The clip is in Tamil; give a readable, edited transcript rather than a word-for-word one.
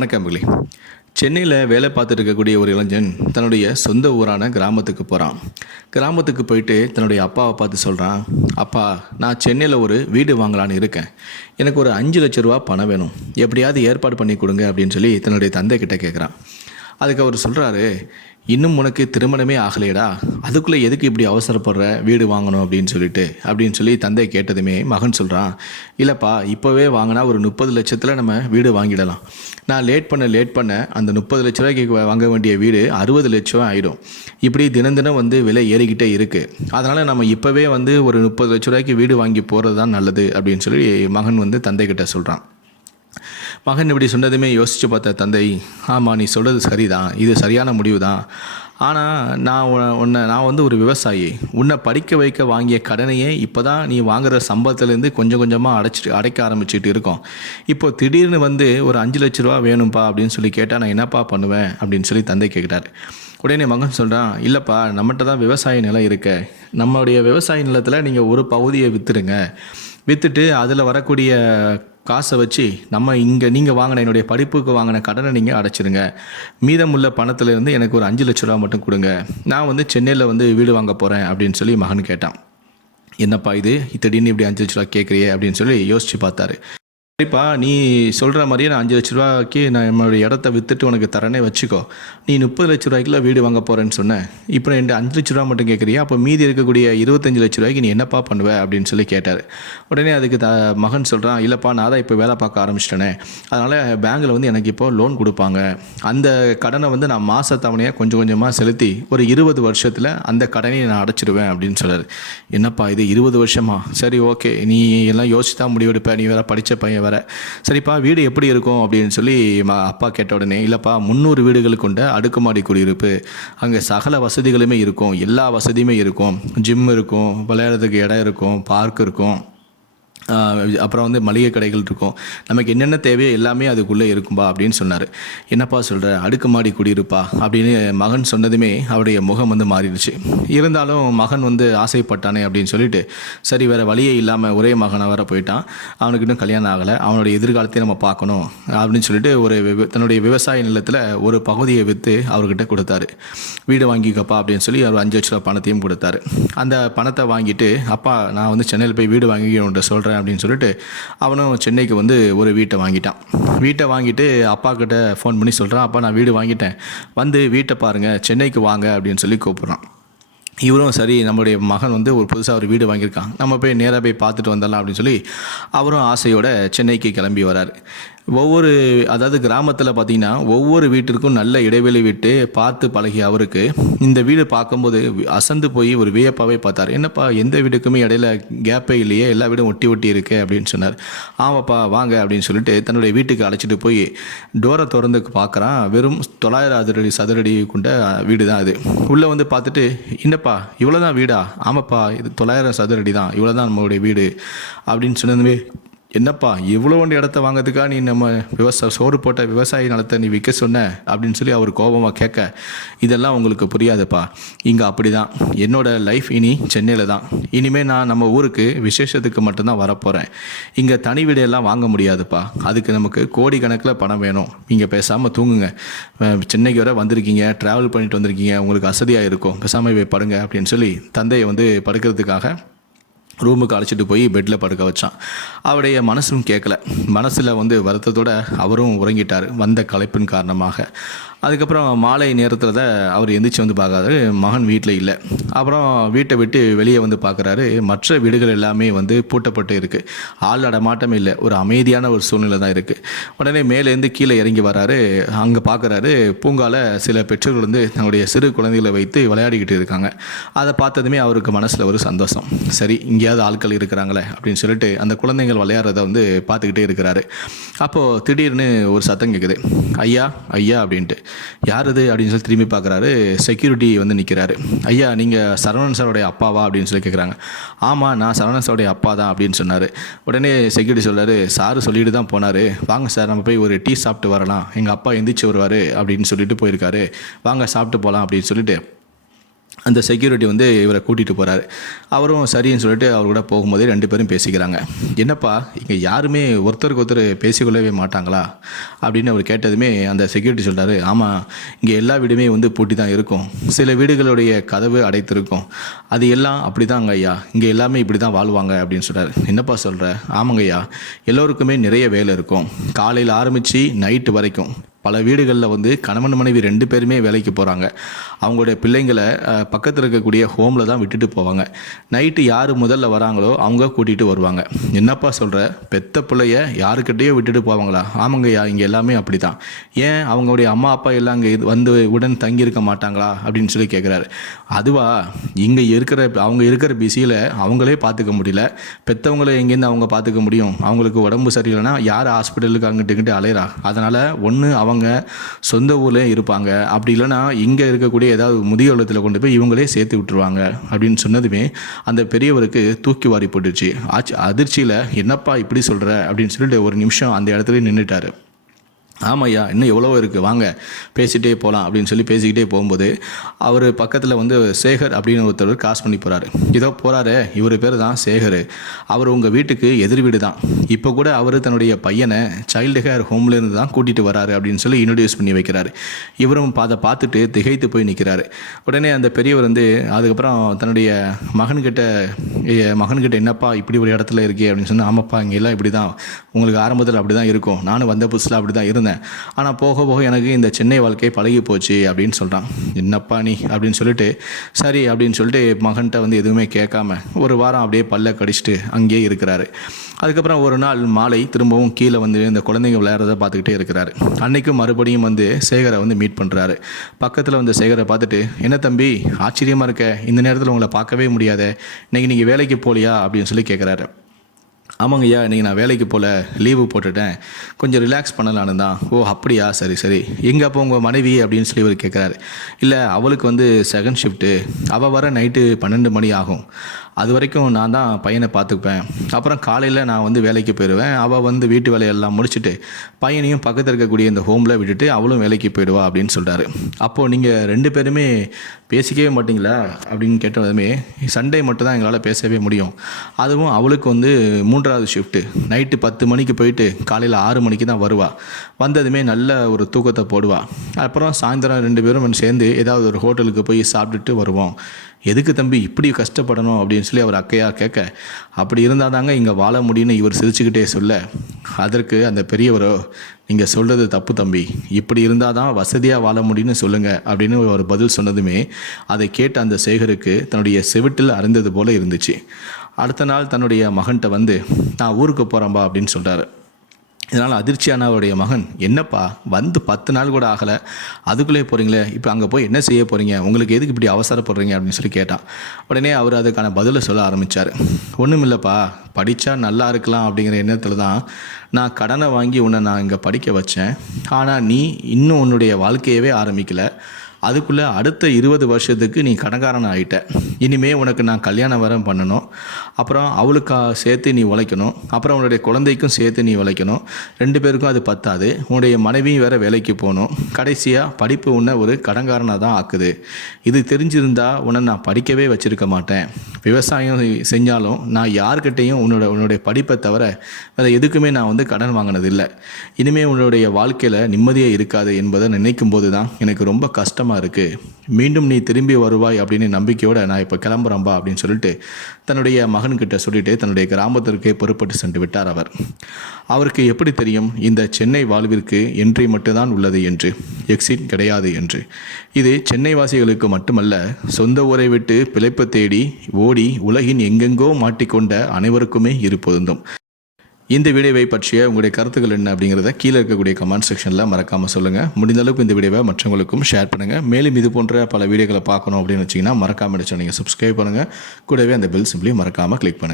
வணக்கம் மகளே. சென்னையில் வேலை பார்த்துட்டு இருக்கக்கூடிய ஒரு இளைஞன் தன்னுடைய சொந்த ஊரான கிராமத்துக்கு போகிறான். கிராமத்துக்கு போயிட்டு தன்னுடைய அப்பாவை பார்த்து சொல்கிறான், அப்பா, நான் சென்னையில் ஒரு வீடு வாங்கலான்னு இருக்கேன். எனக்கு ஒரு 5 லட்ச ரூபா பணம் வேணும், எப்படியாவது ஏற்பாடு பண்ணி கொடுங்க அப்படின்னு சொல்லி தன்னுடைய தந்தை கிட்ட கேட்குறான். அதுக்கு அவர் சொல்கிறாரு, இன்னும் உனக்கு திருமணமே ஆகலையடா, அதுக்குள்ளே எதுக்கு இப்படி அவசரப்படுற வீடு வாங்கணும் அப்படின்னு சொல்லி தந்தை கேட்டதுமே மகன் சொல்கிறான், இல்லைப்பா, இப்போவே வாங்கினா ஒரு 30 லட்சத்தில் நம்ம வீடு வாங்கிடலாம். நான் லேட் பண்ண அந்த 30 லட்ச ரூபாய்க்கு வாங்க வேண்டிய வீடு 60 லட்சம் ஆகிடும். இப்படி தினம் தினம் விலை ஏறிக்கிட்டே இருக்குது. அதனால் நம்ம இப்போவே ஒரு 30 லட்ச ரூபாய்க்கு வீடு வாங்கி போகிறது தான் நல்லது அப்படின்னு சொல்லி மகன் தந்தை கிட்ட சொல்கிறான். மகன் இப்படி சொன்னதுமே யோசித்து பார்த்த தந்தை, ஆமாம், நீ சொல்கிறது சரிதான், இது சரியான முடிவு தான். ஆனால் நான் ஒரு விவசாயி. உன்னை படிக்க வைக்க வாங்கிய கடனையே இப்போ தான் நீ வாங்குகிற சம்பளத்துலேருந்து கொஞ்சம் கொஞ்சமாக அடைக்க ஆரம்பிச்சுட்டு இருக்கோம். இப்போது திடீர்னு ஒரு 5 லட்ச ரூபா வேணும்ப்பா அப்படின்னு சொல்லி கேட்டால் நான் என்னப்பா பண்ணுவேன் அப்படின்னு சொல்லி தந்தை கேட்குறாரு. உடனே மகன் சொல்கிறான், இல்லைப்பா, நம்மகிட்ட தான் விவசாய நிலம் இருக்க. நம்மளுடைய விவசாய நிலத்தில் நீங்கள் ஒரு பகுதியை விற்றுட்டு அதில் வரக்கூடிய காசை வச்சு நீங்கள் வாங்கின என்னுடைய படிப்புக்கு வாங்கின கடனை நீங்கள் அடைச்சிருங்க. மீதமுள்ள பணத்திலேருந்து எனக்கு ஒரு 5 லட்ச ரூபா மட்டும் கொடுங்க. நான் சென்னையில் வீடு வாங்க போகிறேன் அப்படின்னு சொல்லி மகன் கேட்டான். என்னப்பா இது, திடீர்னு இப்படி 5 லட்ச ரூபா கேட்குறியே அப்படின்னு சொல்லி யோசித்து பார்த்தாரு. சரிப்பா, நீ சொல்கிற மாதிரியே நான் 5 லட்ச ரூபாய்க்கு நான் என்னோடய இடத்த விற்றுட்டு உனக்கு தரேனே வச்சுக்கோ. நீ 30 லட்ச ரூபாய்க்குள்ள வீடு வாங்க போகிறேன்னு சொன்னேன். இப்போ என்கிட்ட 5 லட்ச ரூபா மட்டும் கேட்குறியா? அப்போ மீதி இருக்கக்கூடிய 25 லட்ச ரூபாய்க்கு நீ என்னப்பா பண்ணுவ அப்படின்னு சொல்லி கேட்டார். உடனே அதுக்கு மகன் சொல்கிறான், இல்லைப்பா, நான் தான் இப்போ வேலை பார்க்க ஆரம்பிச்சிட்டேனே, அதனால் பேங்கில் எனக்கு இப்போ லோன் கொடுப்பாங்க. அந்த கடனை நான் மாத தவணையாக கொஞ்சம் கொஞ்சமாக செலுத்தி ஒரு 20 வருஷத்தில் அந்த கடனை நான் அடைச்சிடுவேன் அப்படின்னு சொல்கிறார். என்னப்பா இது, 20 வருஷமா? சரி, ஓகே, நீ எல்லாம் யோசிச்சு தான் முடிவெடுப்ப, நீ வேறு படித்த பையன் வர. சரிப்பா, வீடு எப்படி இருக்கும் அப்படின்னு சொல்லி அப்பா கேட்ட உடனே, இல்லைப்பா, 300 வீடுகள் கொண்ட அடுக்குமாடி குடியிருப்பு. அங்கே சகல வசதிகளுமே இருக்கும், எல்லா வசதியுமே இருக்கும். ஜிம் இருக்கும், விளையாடுறதுக்கு இடம் இருக்கும், பார்க் இருக்கும், அப்புறம் மளிகை கடைகள் இருக்கும். நமக்கு என்னென்ன தேவையோ எல்லாமே அதுக்குள்ளே இருக்கும்பா அப்படின்னு சொன்னார். என்னப்பா சொல்கிற, அடுக்குமாடி குடியிருப்பா அப்படின்னு மகன் சொன்னதுமே அவருடைய முகம் மாறிடுச்சு. இருந்தாலும் மகன் ஆசைப்பட்டானே அப்படின்னு சொல்லிட்டு, சரி, வேறு வழியே இல்லாமல் ஒரே மகனாக வர போயிட்டான். அவனுக்கு இன்னும் கல்யாணம் ஆகலை, அவனுடைய எதிர்காலத்தையும் நம்ம பார்க்கணும் அப்படின்னு சொல்லிட்டு தன்னுடைய விவசாய நிலத்தில் ஒரு பகுதியை விற்று அவர்கிட்ட கொடுத்தாரு. வீடு வாங்கிக்கப்பா அப்படின்னு சொல்லி அவர் 5 லட்ச ரூபா பணத்தையும் கொடுத்தாரு. அந்த பணத்தை வாங்கிட்டு, அப்பா, நான் சென்னையில் போய் வீடு வாங்கிக்கிட்டு சொல்கிறேன் அப்படின்னு சொல்லிட்டு அவனும் சென்னைக்கு ஒரு வீட்டை வாங்கிட்டான். வீட்டை வாங்கிட்டு அப்பா கிட்ட ஃபோன் பண்ணி சொல்கிறான், அப்பா, நான் வீடு வாங்கிட்டேன், வீட்டை பாருங்கள், சென்னைக்கு வாங்க அப்படின்னு சொல்லி கூப்பிட்றான். இவரும் சரி, நம்மளுடைய மகன் ஒரு புதுசாக ஒரு வீடு வாங்கியிருக்கான், நம்ம போய் நேராக போய் பார்த்துட்டு வந்துடலாம் அப்படின்னு சொல்லி அவரும் ஆசையோட சென்னைக்கு கிளம்பி வரார். அதாவது கிராமத்தில் பார்த்திங்கன்னா ஒவ்வொரு வீட்டிற்கும் நல்ல இடைவெளி விட்டு பார்த்து பழகிய அவருக்கு இந்த வீடு பார்க்கும்போது அசந்து போய் ஒரு வியப்பாகவே பார்த்தார். என்னப்பா, எந்த வீடுக்குமே இடையில கேப்பே இல்லையே, எல்லா வீடும் ஒட்டி இருக்கு அப்படின்னு சொன்னார். ஆமாப்பா, வாங்க அப்படின்னு சொல்லிட்டு தன்னுடைய வீட்டுக்கு அழைச்சிட்டு போய் டோரை திறந்து பார்க்குறான். வெறும் 900 சதுரடி கொண்ட வீடு தான் அது. உள்ளே பார்த்துட்டு, என்னப்பா, இவ்வளோ தான் வீடா? ஆமாப்பா, இது 900 சதுரடி தான், இவ்வளோ தான் நம்மளுடைய வீடு அப்படின்னு சொன்னதுமே, என்னப்பா, இவ்வளோ ஒன்று இடத்த வாங்கிறதுக்காக நீ நம்ம சோறு போட்ட விவசாய நிலத்தை நீ விற்க சொன்ன அப்படின்னு சொல்லி அவர் கோபமாக கேட்க, இதெல்லாம் உங்களுக்கு புரியாதுப்பா, இங்கே அப்படி தான், என்னோடய லைஃப் இனி சென்னையில் தான். இனிமேல் நான் நம்ம ஊருக்கு விசேஷத்துக்கு மட்டும்தான் வரப்போகிறேன். இங்கே தனி வீடையெல்லாம் வாங்க முடியாதுப்பா, அதுக்கு நமக்கு கோடிக்கணக்கில் பணம் வேணும். நீங்கள் பேசாமல் தூங்குங்க, சென்னைக்கு வர வந்திருக்கீங்க, ட்ராவல் பண்ணிட்டு வந்திருக்கீங்க, உங்களுக்கு வசதியாக இருக்கும், பேசாமல் போய் படுங்க அப்படின்னு சொல்லி தந்தையை படுக்கிறதுக்காக ரூமுக்கு அழைச்சிட்டு போய் பெட்டில் படுக்க வச்சான். அவருடைய மனசும் கேட்கல. மனசில் வருத்தத்தோடு அவரும் உறங்கிட்டார், வந்த களைப்பின் காரணமாக. அதுக்கப்புறம் மாலை நேரத்தில் தான் அவர் எந்திரிச்சு பார்க்காரு, மகன் வீட்டில் இல்லை. அப்புறம் வீட்டை விட்டு வெளியே பார்க்குறாரு, மற்ற வீடுகள் எல்லாமே பூட்டப்பட்டு இருக்குது, ஆள் நடமாட்டமே இல்லை, ஒரு அமைதியான ஒரு சூழ்நிலை தான் இருக்குது. உடனே மேலேருந்து கீழே இறங்கி வராரு. அங்கே பார்க்குறாரு, பூங்காவில் சில பெற்றோர்கள் தன்னுடைய சிறு குழந்தைகளை வைத்து விளையாடிக்கிட்டு இருக்காங்க. அதை பார்த்ததுமே அவருக்கு மனசில் ஒரு சந்தோஷம். சரி, இங்கேயாவது ஆட்கள் இருக்கிறாங்களே அப்படின்னு சொல்லிட்டு அந்த குழந்தைகள் விளையாடுறத பார்த்துக்கிட்டே இருக்கிறாரு. அப்போது திடீர்னு ஒரு சத்தம் கேட்குது, ஐயா ஐயா அப்படின்ட்டு. யார் அது அப்படின்னு சொல்லி திரும்பி பார்க்குறாரு. செக்யூரிட்டி நிற்கிறாரு. ஐயா, நீங்கள் சரவணன் சாரோடைய அப்பாவா அப்படின்னு சொல்லி கேட்குறாங்க. ஆமாம், நான் சரவணன் சாரோடைய அப்பா தான் அப்படின்னு சொன்னார். உடனே செக்யூரிட்டி சொல்கிறாரு, சாரு சொல்லிட்டு தான் போனார், வாங்க சார், நம்ம போய் ஒரு டீ சாப்பிட்டு வரலாம், எங்கள் அப்பா எந்திரிச்சு வருவார் அப்படின்னு சொல்லிட்டு போயிருக்காரு, வாங்க சாப்பிட்டு போகலாம் அப்படின்னு சொல்லிட்டு அந்த செக்யூரிட்டி வந்து இவரை கூட்டிகிட்டு போகிறாரு. அவரும் சரின்னு சொல்லிட்டு அவர் கூட போகும்போதே 2 பேரும் பேசிக்கிறாங்க. என்னப்பா இங்கே யாருமே ஒருத்தருக்கு ஒருத்தர் பேசிக்கொள்ளவே மாட்டாங்களா அப்படின்னு அவர் கேட்டதுமே அந்த செக்யூரிட்டி சொல்கிறாரு, ஆமாம் இங்கே எல்லா வீடுமே வந்து பூட்டி தான் இருக்கும், சில வீடுகளுடைய கதவு அடைத்திருக்கும், அது எல்லாம் அப்படி தாங்க ஐயா, இங்கே எல்லாமே இப்படி தான் வாழ்வாங்க அப்படின்னு சொல்கிறார். என்னப்பா சொல்கிற? ஆமாங்க ஐயா, எல்லோருக்குமே நிறைய வேலை இருக்கும், காலையில் ஆரம்பித்து நைட்டு வரைக்கும். பல வீடுகளில் வந்து கணவன் மனைவி 2 பேருமே வேலைக்கு போகிறாங்க. அவங்களுடைய பிள்ளைங்களை பக்கத்தில் இருக்கக்கூடிய ஹோமில் தான் விட்டுட்டு போவாங்க. நைட்டு யார் முதல்ல வராங்களோ அவங்க கூட்டிகிட்டு வருவாங்க. என்னப்பா சொல்கிற? பெத்த பிள்ளைய யாருக்கிட்டேயோ விட்டுட்டு போவாங்களா? ஆமாங்கய்யா, இங்கே எல்லாமே அப்படி தான். ஏன் அவங்களுடைய அம்மா அப்பா எல்லாம் இங்கே வந்து உடன் தங்கியிருக்க மாட்டாங்களா அப்படின்னு சொல்லி கேட்குறாரு. அதுவா, இங்கே அவங்க இருக்கிற பிஸியில் அவங்களே பார்த்துக்க முடியல, பெற்றவங்களை எங்கேருந்து அவங்க பார்த்துக்க முடியும்? அவங்களுக்கு உடம்பு சரியில்லைன்னா யார் ஹாஸ்பிட்டலுக்கு அங்கிட்டு அலையிறா? அதனால் ஒன்று அவங்க சொந்த ஊர்லேயே இருப்பாங்க, அப்படி இல்லைன்னா இங்கே இருக்கக்கூடிய ஏதாவது முதிய இல்லத்தில் கொண்டு போய் இவங்களே சேர்த்து விட்டுருவாங்க அப்படின்னு சொன்னதுமே அந்த பெரியவருக்கு தூக்கி வாரி போட்டுச்சு. அதிர்ச்சியில் என்னப்பா இப்படி சொல்கிற அப்படின்னு சொல்லிட்டு ஒரு நிமிஷம் அந்த இடத்துல நின்றுட்டார். ஆமாய்யா, இன்னும் எவ்வளோ இருக்குது, வாங்க பேசிகிட்டே போகலாம் அப்படின்னு சொல்லி பேசிக்கிட்டே போகும்போது அவர் பக்கத்தில் வந்து சேகர் அப்படின்னு ஒருத்தர் கிராஸ் பண்ணி போகிறாரு. இதோ போகிறாரு, இவர் பேர் தான் சேகர், அவர் உங்கள் வீட்டுக்கு எதிர் வீடு தான், இப்போ கூட அவர் தன்னுடைய பையனை சைல்டு கேர் ஹோம்லேருந்து தான் கூட்டிகிட்டு வராரு அப்படின்னு சொல்லி இன்ட்ரடியூஸ் பண்ணி வைக்கிறாரு. இவரும் அதை பார்த்துட்டு திகைத்து போய் நிற்கிறாரு. உடனே அந்த பெரியவர் வந்து அதுக்கப்புறம் தன்னுடைய மகன்கிட்ட என்னப்பா இப்படி ஒரு இடத்துல இருக்கே அப்படின்னு சொன்னால், ஆமாப்பா இங்கே எல்லாம் இப்படி தான், உங்களுக்கு ஆரம்பத்தில் அப்படி தான் இருக்கும், நானும் வந்த புதுசில் அப்படி தான் இருந்தேன், ஆனால் போக போக எனக்கு இந்த சென்னை வாழ்க்கை பழகி போச்சு அப்படின்னு சொல்கிறான். என்னப்பா நீ அப்படின்னு சொல்லிட்டு சரி அப்படின்னு சொல்லிட்டு மகன்கிட்ட வந்து எதுவுமே கேட்காம ஒரு வாரம் அப்படியே பல்ல கடிச்சிட்டு அங்கேயே இருக்கிறாரு. அதுக்கப்புறம் ஒரு நாள் மாலை திரும்பவும் கீழே வந்து இந்த குழந்தைங்க விளையாடுறத பார்த்துக்கிட்டே இருக்கிறாரு. அன்றைக்கும் மறுபடியும் வந்து சேகரை வந்து மீட் பண்ணுறாரு. பக்கத்தில் வந்து சேகரை பார்த்துட்டு, என்ன தம்பி ஆச்சரியமாக இருக்க, இந்த நேரத்தில் உங்களை பார்க்கவே முடியாத, இன்றைக்கி நீங்கள் வேலைக்கு போகலையா அப்படின்னு சொல்லி கேட்குறாரு. ஆமாங்கய்யா, இன்றைக்கி நான் வேலைக்கு போல் லீவு போட்டுட்டேன், கொஞ்சம் ரிலாக்ஸ் பண்ணலான்னு தான். ஓ அப்படியா, சரி சரி, எங்கே அப்போ உங்கள் மனைவி அப்படின்னு சொல்லி இவர் கேட்குறாரு. இல்லை, அவளுக்கு வந்து செகண்ட் ஷிஃப்ட்டு, அவள் வர நைட்டு 12 மணி ஆகும், அது வரைக்கும் நான் தான் பையனை பார்த்துப்பேன், அப்புறம் காலையில் நான் வந்து வேலைக்கு போயிடுவேன், அவள் வந்து வீட்டு வேலையெல்லாம் முடிச்சுட்டு பையனையும் பக்கத்தில் இருக்கக்கூடிய இந்த ஹோமில் விட்டுட்டு அவளும் வேலைக்கு போயிடுவா அப்படின்னு சொல்கிறாரு. அப்போது நீங்கள் 2 பேருமே பேசிக்கவே மாட்டிங்களா அப்படின்னு கேட்டதுமே, சண்டே மட்டும் தான் எங்களால் பேசவே முடியும், அதுவும் அவளுக்கு வந்து 3வது ஷிஃப்ட்டு, நைட்டு 10 மணிக்கு போயிட்டு காலையில் 6 மணிக்கு தான் வருவா, வந்ததுமே நல்ல ஒரு தூக்கத்தை போடுவா, அப்புறம் சாயந்தரம் 2 பேரும் சேர்ந்து ஏதாவது ஒரு ஹோட்டலுக்கு போய் சாப்பிட்டுட்டு வருவோம். எதுக்கு தம்பி இப்படி கஷ்டப்படணும் அப்படின்னு சொல்லி அவர் அக்கையாக கேட்க, அப்படி இருந்தால் தாங்க இங்கே வாழ முடியும்னு இவர் சிரிச்சுக்கிட்டே சொல்ல, அதற்கு அந்த பெரியவரோ, நீங்கள் சொல்கிறது தப்பு தம்பி, இப்படி இருந்தால் தான் வசதியாக வாழ முடியும்னு சொல்லுங்கள் அப்படின்னு ஒரு பதில் சொன்னதுமே அதை கேட்ட அந்த சேகருக்கு தன்னுடைய செவிட்டில் அறைந்தது போல இருந்துச்சு. அடுத்த நாள் தன்னுடைய மகன்கிட்ட வந்து, நான் ஊருக்கு போகிறேன்பா அப்படின்னு சொல்கிறாரு. இதனால் அதிர்ச்சியான அவருடைய மகன், என்னப்பா வந்து 10 நாள் கூட ஆகலை, அதுக்குள்ளே போகிறீங்களே, இப்போ அங்கே போய் என்ன செய்ய போகிறீங்க, உங்களுக்கு எதுக்கு இப்படி அவசரப்படுறீங்க அப்படின்னு சொல்லி கேட்டான். உடனே அவர் அதுக்கான பதிலை சொல்ல ஆரம்பித்தார். ஒன்றும் இல்லைப்பா, படித்தா நல்லா இருக்கலாம் அப்படிங்கிற எண்ணத்தில் தான் நான் கடனை வாங்கி உன்னை நான் இங்கே படிக்க வச்சேன், ஆனால் நீ இன்னும் உன்னுடைய வாழ்க்கையவே ஆரம்பிக்கலை, அதுக்குள்ளே அடுத்த 20 வருஷத்துக்கு நீ கடன்காரன் ஆகிட்ட, இனிமேல் உனக்கு நான் கல்யாணம் வர பண்ணணும், அப்புறம் அவளுக்கா சேர்த்து நீ உழைக்கணும், அப்புறம் உன்னுடைய குழந்தைக்கும் சேர்த்து நீ உழைக்கணும், 2 பேருக்கும் அது பத்தாது, உன்னுடைய மனைவியும் வேறு வேலைக்கு போகணும், கடைசியாக படிப்பு உன்னை ஒரு கடன்காரனாக தான் ஆக்குது, இது தெரிஞ்சிருந்தா உன்னை நான் படிக்கவே வச்சுருக்க மாட்டேன், விவசாயம் செஞ்சாலும் நான் யார்கிட்டையும் உன்னுடைய படிப்பை தவிர வேறு எதுக்குமே நான் வந்து கடன் வாங்கினதில்லை, இனிமேல் உன்னுடைய வாழ்க்கையில் நிம்மதியே இருக்காது என்பதை நினைக்கும் போது தான் எனக்கு ரொம்ப கஷ்டமாக இருக்குது, மீண்டும் நீ திரும்பி வருவாய் அப்படின்னு நம்பிக்கையோடு நான் இப்போ கிளம்புறேன்பா அப்படின்னு சொல்லிட்டு தன்னுடைய மகன்கிட்ட சொல்லிட்டு தன்னுடைய கிராமத்திற்கே பொறுப்பட்டு சென்று விட்டார் அவர். அவருக்கு எப்படி தெரியும் இந்த சென்னை வாழ்விற்கு என்ட்ரி மட்டும்தான் உள்ளது என்று, எக்ஸிட் கிடையாது என்று. இது சென்னை வாசிகளுக்கு மட்டுமல்ல, சொந்த ஊரை விட்டு பிழைப்பு தேடி ஓடி உலகின் எங்கெங்கோ மாட்டிக்கொண்ட அனைவருக்குமே இது பொருந்தும். இந்த வீடியோவை பற்றிய உங்களுடைய கருத்துக்கள் என்ன அப்படிங்கிறத கீழே இருக்கக்கூடிய கமெண்ட் செக்ஷனில் மறக்காமல் சொல்லுங்கள். முடிந்த அளவுக்கு இந்த வீடியோவை மற்றவங்களுக்கும் ஷேர் பண்ணுங்கள். மேலும் இது போன்ற பல வீடியோக்களை பார்க்கணும் அப்படின்னு வச்சிங்கன்னா மறக்காமல் நீங்கள் சப்ஸ்கிரைப் பண்ணுங்கள். கூடவே அந்த பெல் சிம்பிளையும் மறக்காமல் கிளிக் பண்ணுங்கள்.